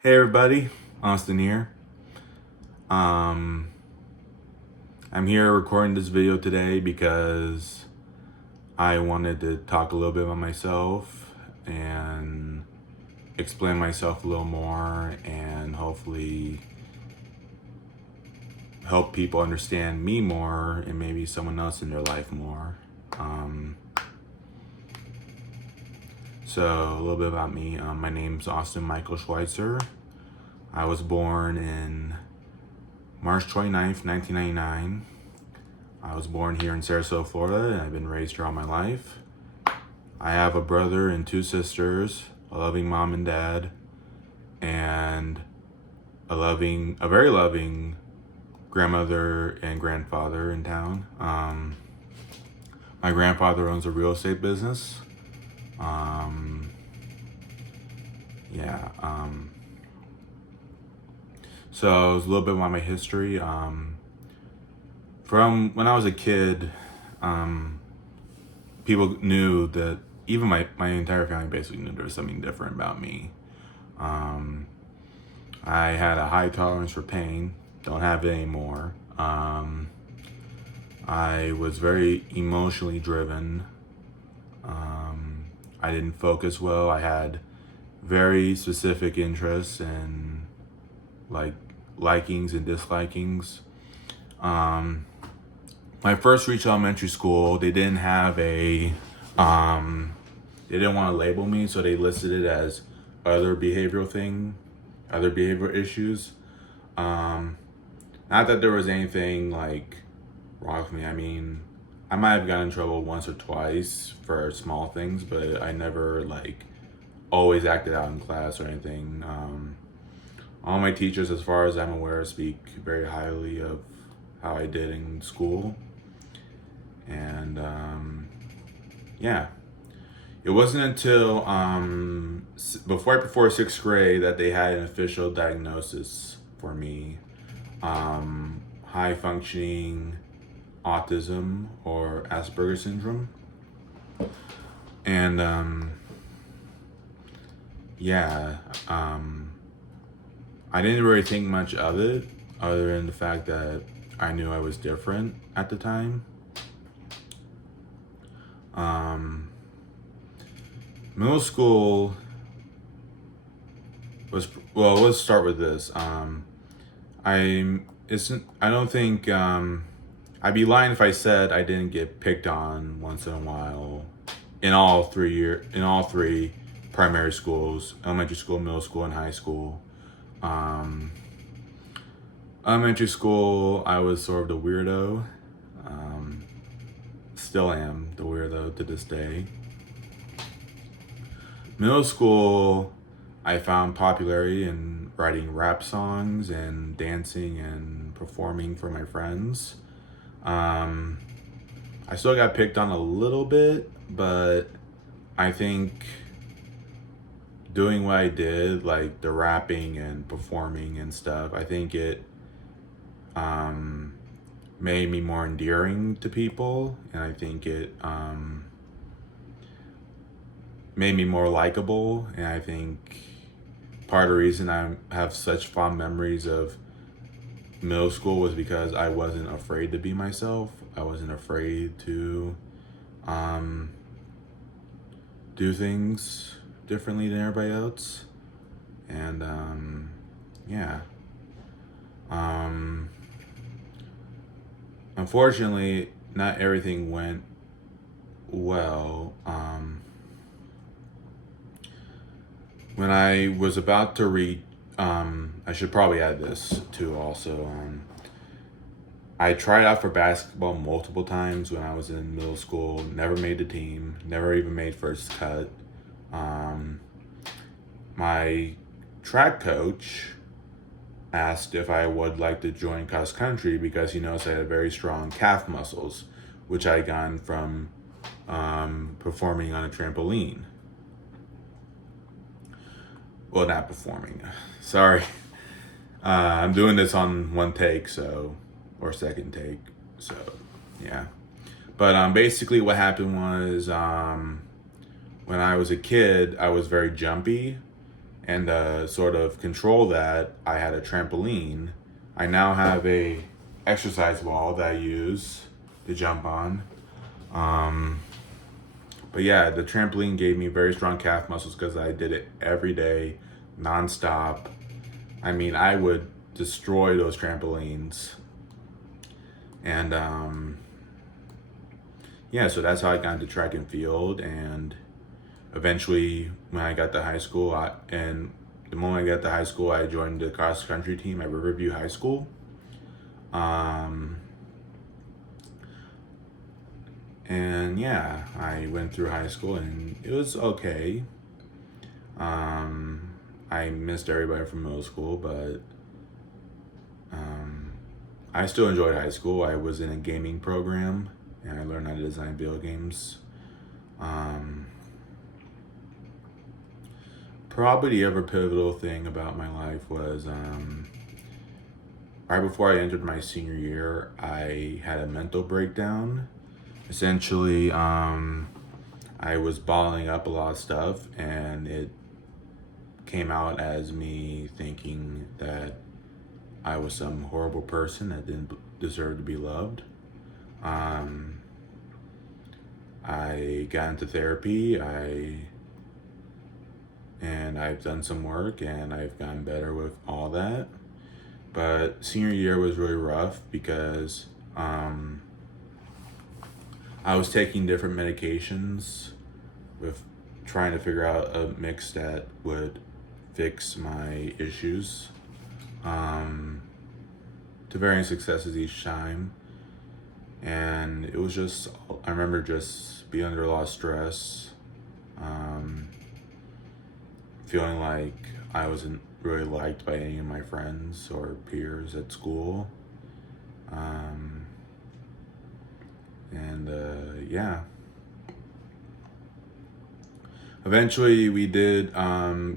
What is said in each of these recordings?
Hey everybody, Austin here. Um, I'm here recording this video today because I wanted to talk a little bit about myself and explain myself a little more and hopefully help people understand me more and maybe someone else in their life more. Um, so a little bit about me. My name's Austin Michael Schweitzer. I was born in March 29th, 1999. I was born here in Sarasota, Florida, and I've been raised here all my life. I have a brother and two sisters, a loving mom and dad, and a very loving grandmother and grandfather in town. My grandfather owns a real estate business. Um, yeah. So it's a little bit about my history. From when I was a kid, people knew that even my entire family basically knew there was something different about me. Um, I had a high tolerance for pain, don't have it anymore. I was very emotionally driven. I didn't focus well. I had very specific interests and like likings and dislikings. My first reached elementary school, they didn't have they didn't want to label me, so they listed it as other other behavioral issues. Um, Not that there was anything like wrong with me. I mean, I might have gotten in trouble once or twice for small things, but I never like always acted out in class or anything. All my teachers, as far as I'm aware, speak very highly of how I did in school. And yeah, it wasn't until before sixth grade that they had an official diagnosis for me: high functioning autism or Asperger's syndrome. And yeah, I didn't really think much of it other than the fact that I knew I was different at the time. Um, Middle school was, well, let's start with this. I don't think I'd be lying if I said I didn't get picked on once in a while in all three primary schools: elementary school, middle school, and high school. Um, Elementary school, I was sort of the weirdo. Um, Still am the weirdo to this day. Middle school, I found popularity in writing rap songs and dancing and performing for my friends. Um, I still got picked on a little bit, but I think doing what I did, like the rapping and performing and stuff, I think it um, made me more endearing to people, and I think it made me more likable. And I think part of the reason I have such fond memories of middle school was because I wasn't afraid to be myself. I wasn't afraid to um, do things differently than everybody else. And yeah. Um, Unfortunately, not everything went well. When I was about to read, I should probably add this too also. I tried out for basketball multiple times when I was in middle school, never made the team, never even made first cut. Um, my track coach asked if I would like to join cross country because he knows I had very strong calf muscles, which I got from performing on a trampoline. Well, not performing. Sorry. I'm doing this on one take, or second take. So, yeah. But basically, what happened was when I was a kid, I was very jumpy, And to sort of control that, I had a trampoline. I now have a exercise ball that I use to jump on. Um, but yeah, the trampoline gave me very strong calf muscles because I did it every day, nonstop. I mean, I would destroy those trampolines. And yeah, so that's how I got into track and field. And eventually, when I got to high school, and the moment I got to high school, I joined the cross country team at Riverview High School. Um, and yeah, I went through high school and it was okay. Um, I missed everybody from middle school, but I still enjoyed high school. I was in a gaming program and I learned how to design video games. Um, Probably the ever pivotal thing about my life was right before I entered my senior year, I had a mental breakdown. Essentially, I was bottling up a lot of stuff, and it came out as me thinking that I was some horrible person that didn't deserve to be loved. Um, I got into therapy. I've done some work, and I've gotten better with all that. But senior year was really rough because I was taking different medications with trying to figure out a mix that would fix my issues to varying successes each time. And it was just, I remember just being under a lot of stress, feeling like I wasn't really liked by any of my friends or peers at school. Yeah. Eventually, we did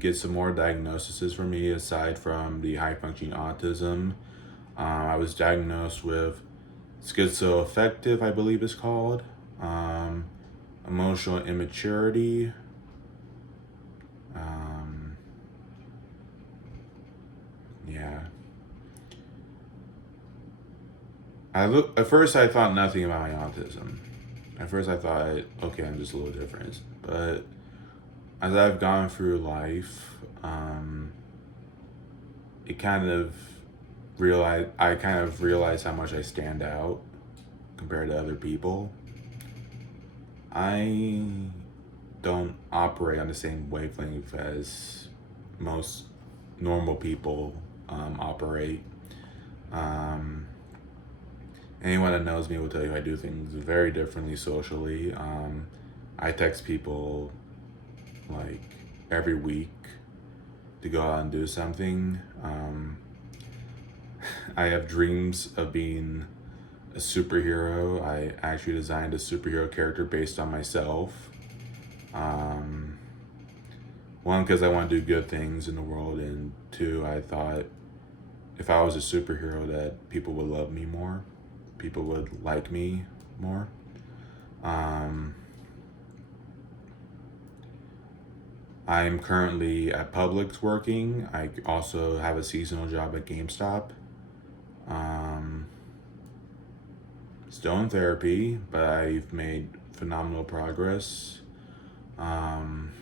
get some more diagnoses for me aside from the high functioning autism. I was diagnosed with schizoaffective, I believe it's called, emotional immaturity. Yeah. At first I thought nothing about my autism. At first I thought, okay, I'm just a little different. But as I've gone through life, it kind of I kind of realized how much I stand out compared to other people. I don't operate on the same wavelength as most normal people operate. Um, Anyone that knows me will tell you I do things very differently socially. I text people like every week to go out and do something. I have dreams of being a superhero. I actually designed a superhero character based on myself. Um, One, because I want to do good things in the world, and two, I thought if I was a superhero, that people would love me more, people would like me more. Um, I'm currently at Publix working. I also have a seasonal job at GameStop. Um, Still in therapy, but I've made phenomenal progress. Um,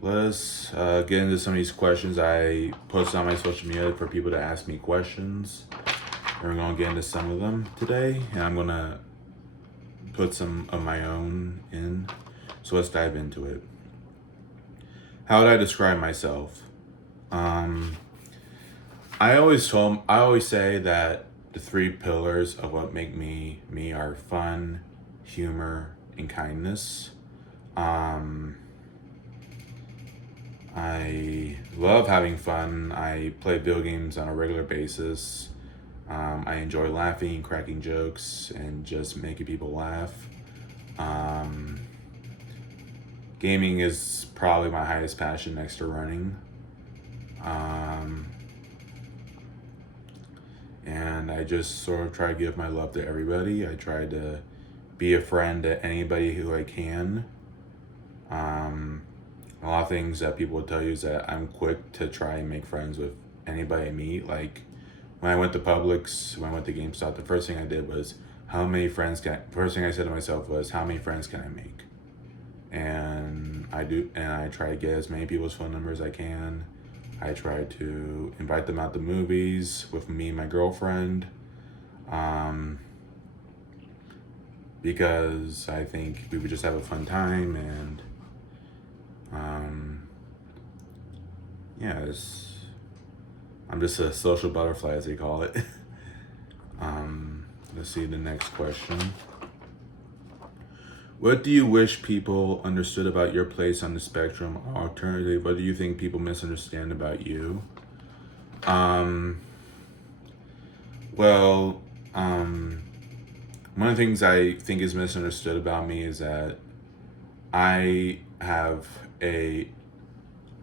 let's get into some of these questions I posted on my social media for people to ask me questions. We're going to get into some of them today, and I'm going to put some of my own in. So let's dive into it. How would I describe myself? I always say that the three pillars of what make me me are fun, humor, and kindness. I love having fun. I play video games on a regular basis. I enjoy laughing, cracking jokes, and just making people laugh. Gaming is probably my highest passion next to running. And I just sort of try to give my love to everybody. I try to be a friend to anybody who I can. A lot of things that people will tell you is that I'm quick to try and make friends with anybody I meet. Like when I went to Publix, when I went to GameStop, the first thing I did was first thing I said to myself was, how many friends can I make? And I try to get as many people's phone numbers as I can. I try to invite them out to movies with me and my girlfriend. Um, because I think we would just have a fun time, and um, yeah, I'm just a social butterfly, as they call it. Let's see the next question. What do you wish people understood about your place on the spectrum? Alternatively, what do you think people misunderstand about you? Um, well, one of the things I think is misunderstood about me is that I have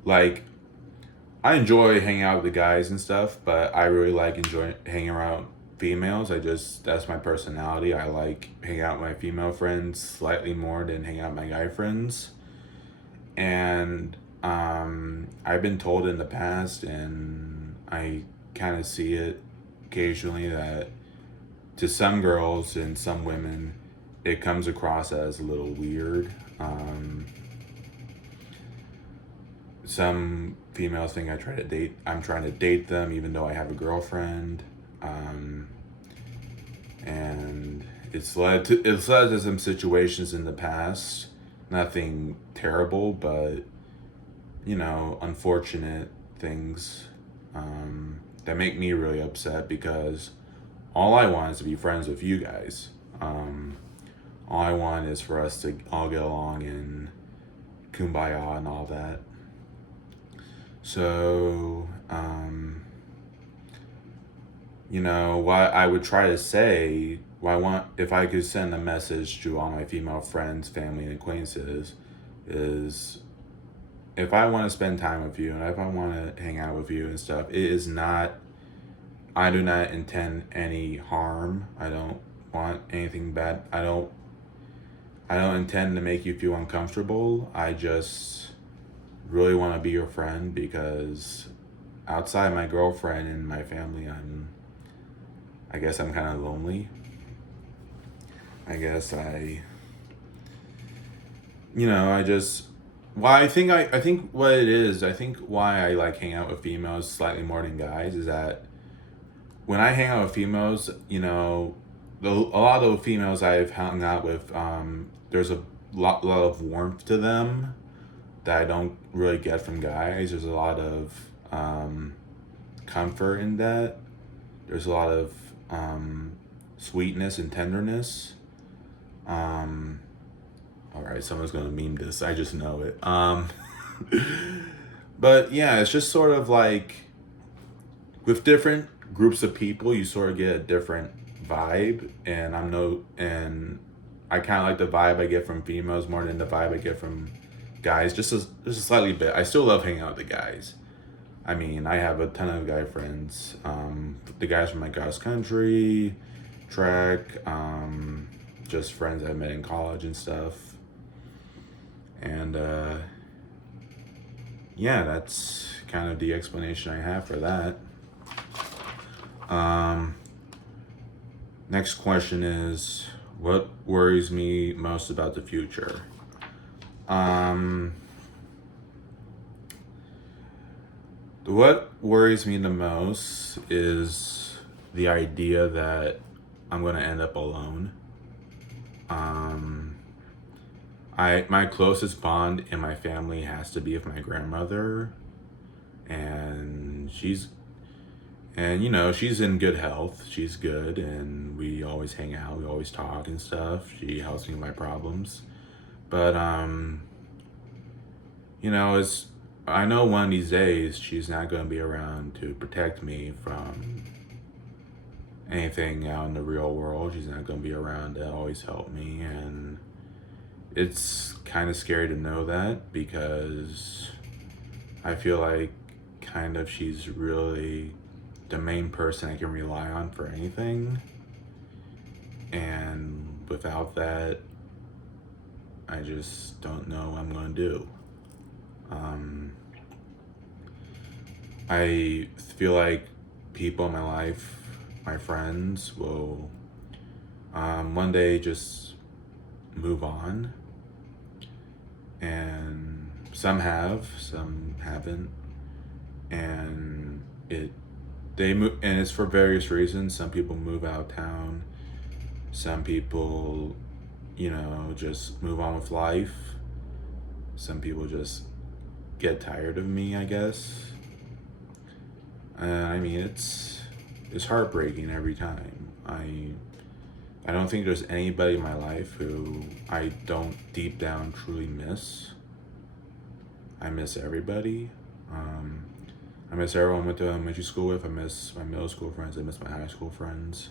like, I enjoy hanging out with the guys and stuff, but I really like enjoying hanging around females. That's my personality. I like hanging out with my female friends slightly more than hanging out with my guy friends. And I've been told in the past, and I kind of see it occasionally, that to some girls and some women, it comes across as a little weird. Some females think I'm trying to date them even though I have a girlfriend. And it's led to some situations in the past. Nothing terrible, but unfortunate things that make me really upset, because all I want is to be friends with you guys. All I want is for us to all get along and kumbaya and all that. So, what I would try to say, if I could send a message to all my female friends, family, and acquaintances, is if I want to spend time with you and if I want to hang out with you and stuff, I do not intend any harm. I don't want anything bad. I don't intend to make you feel uncomfortable. I just really want to be your friend, because outside my girlfriend and my family, I guess I'm kind of lonely. I guess I just, I think what it is, I think why I like hanging out with females slightly more than guys is that when I hang out with females, a lot of the females I've hung out with, there's a lot of warmth to them that I don't really get from guys. There's a lot of comfort in that. There's a lot of sweetness and tenderness. All right, someone's gonna meme this. I just know it. But yeah, it's just sort of like with different groups of people, you sort of get a different vibe, and I kind of like the vibe I get from females more than the vibe I get from guys. Just a slightly bit. I still love hanging out with the guys. I mean, I have a ton of guy friends. The guys from my cross country, track, just friends I met in college and stuff. And yeah, that's kind of the explanation I have for that. Next question is, what worries me most about the future? What worries me the most is the idea that I'm going to end up alone. My closest bond in my family has to be with my grandmother, and she's in good health. She's good, and we always hang out. We always talk and stuff. She helps me with my problems. But I know one of these days she's not going to be around to protect me from anything out in the real world. She's not going to be around to always help me, and it's kind of scary to know that, because I feel like kind of she's really the main person I can rely on for anything, and without that, I just don't know what I'm going to do. Um, I feel like people in my life, my friends, will one day just move on, and some have, some haven't, and they move, and it's for various reasons. Some people move out of town. Some people, just move on with life. Some people just get tired of me, I guess. I mean, it's heartbreaking every time. I don't think there's anybody in my life who I don't deep down truly miss. I miss everybody. I miss everyone I went to elementary school with. I miss my middle school friends. I miss my high school friends.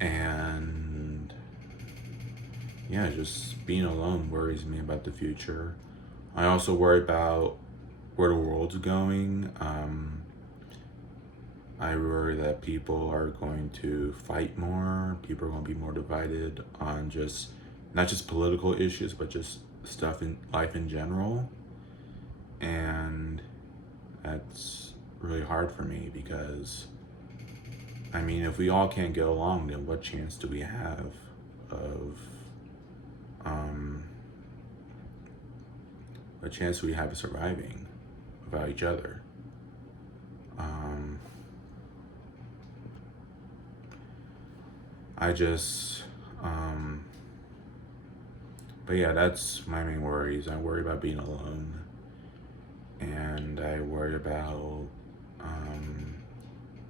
And yeah, just being alone worries me about the future. I also worry about where the world's going. I worry that people are going to fight more. People are going to be more divided on just not just political issues, but just stuff in life in general. And that's really hard for me because, I mean, if we all can't get along, then what chance do we have of, what chance do we have of surviving without each other? I just, but yeah, that's my main worries. I worry about being alone, and I worry about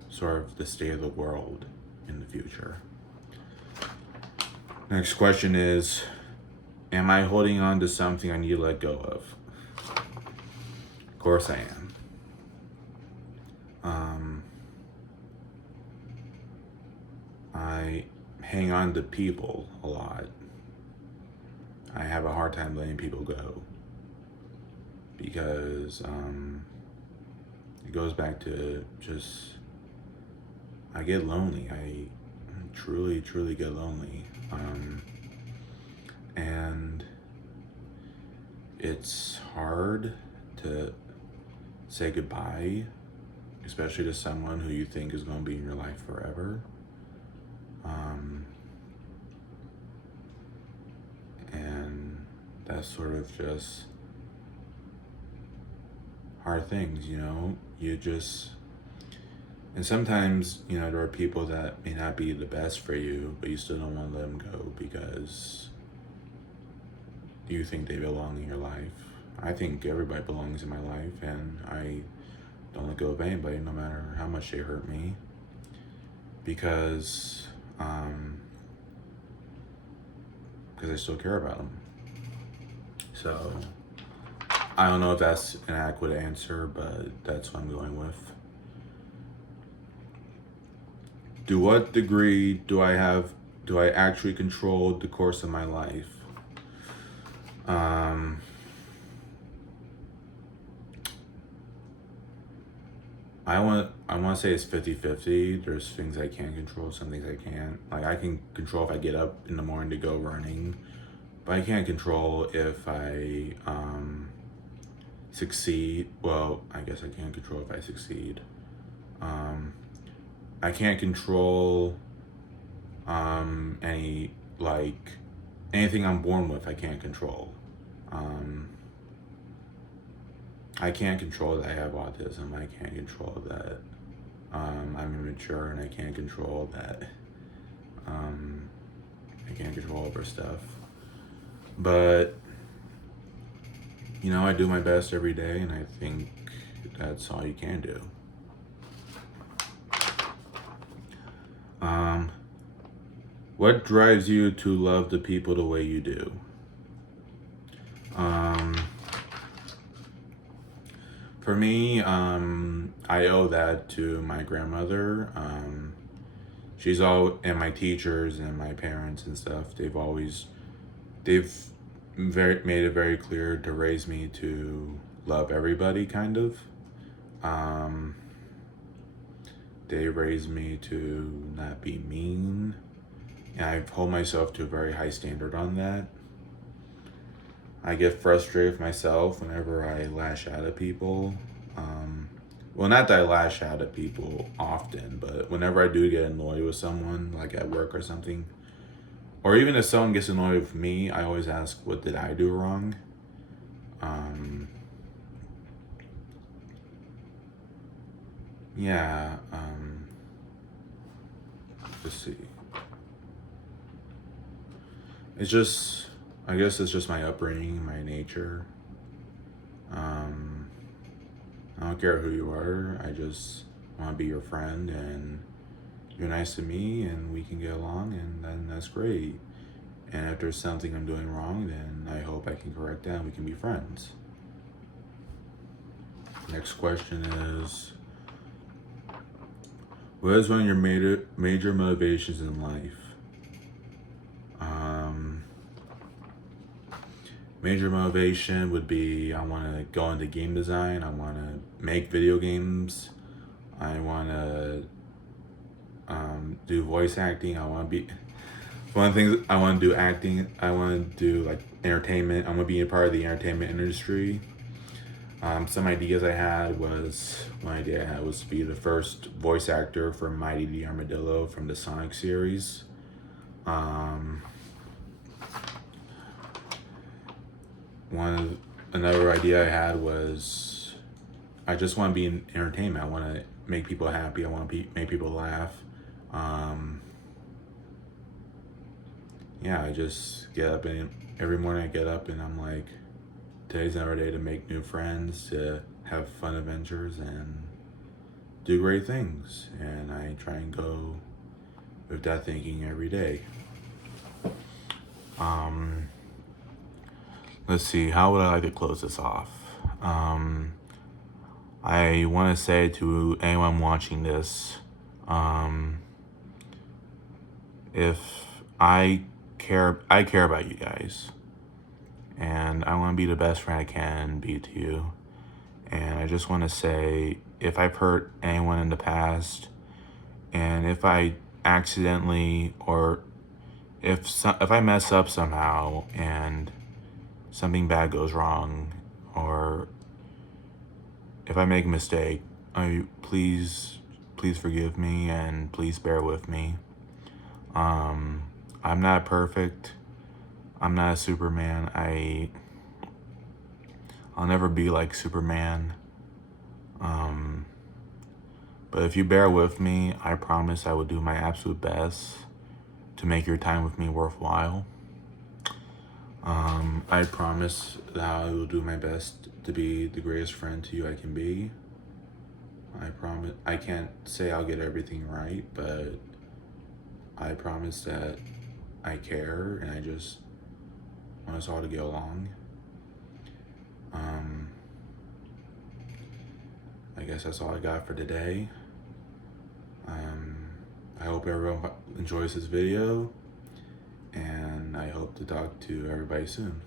sort of the state of the world in the future. Next question is, am I holding on to something I need to let go of? Of course I am. I hang on to people a lot. I have a hard time letting people go because it goes back to just, I get lonely. I truly, truly get lonely. And it's hard to say goodbye, especially to someone who you think is going to be in your life forever. And that's sort of just hard things, you just, and sometimes, there are people that may not be the best for you, but you still don't want to let them go because you think they belong in your life. I think everybody belongs in my life, and I don't let go of anybody no matter how much they hurt me because I still care about them. So I don't know if that's an adequate answer, but that's what I'm going with. To what degree do I actually control the course of my life? I want to say it's 50-50. There's things I can control, some things I can't. Like, I can control if I get up in the morning to go running, but I can't control if I succeed. Well, I guess I can't control if I succeed. I can't control anything I'm born with. I can't control. I can't control that I have autism. I can't control that I'm immature, and I can't control that I can't control other stuff. But I do my best every day, and I think that's all you can do. What drives you to love the people the way you do? For me, I owe that to my grandmother. She's and my teachers and my parents and stuff. They've made it very clear to raise me to love everybody, kind of. They raised me to not be mean, and I hold myself to a very high standard on that. I get frustrated with myself whenever I lash out at people. Well, not that I lash out at people often, but whenever I do get annoyed with someone, like at work or something, or even if someone gets annoyed with me, I always ask, what did I do wrong? Um, yeah, let's see. It's just, I guess it's just my upbringing, my nature. Um, I don't care who you are. I just want to be your friend, and you're nice to me, and we can get along, and then that's great. And if there's something I'm doing wrong, then I hope I can correct that and we can be friends. Next question is, what is one of your major motivations in life? Major motivation would be I want to go into game design. I want to make video games. I want to do voice acting. I want to be one of the things I want to do acting. I want to do like entertainment. I want to be a part of the entertainment industry. Some ideas I had was one idea I had was to be the first voice actor for Mighty the Armadillo from the Sonic series. Another idea I had was I just want to be in entertainment. I want to make people happy. I want to make people laugh. Yeah, I just get up and every morning I get up and I'm like, today's another day to make new friends, to have fun adventures, and do great things. And I try and go with that thinking every day. Let's see, how would I like to close this off? I want to say to anyone watching this, if I care about you guys, and I want to be the best friend I can be to you. And I just want to say, if I've hurt anyone in the past, and if I accidentally, or if I mess up somehow and something bad goes wrong, or if I make a mistake, please forgive me and please bear with me. I'm not perfect. I'm not a Superman. I'll never be like Superman. But if you bear with me, I promise I will do my absolute best to make your time with me worthwhile. I promise that I will do my best to be the greatest friend to you I can be. I promise. I can't say I'll get everything right, but I promise that I care and I just want us all to get along. I guess that's all I got for today. I hope everyone enjoys this video, and I hope to talk to everybody soon.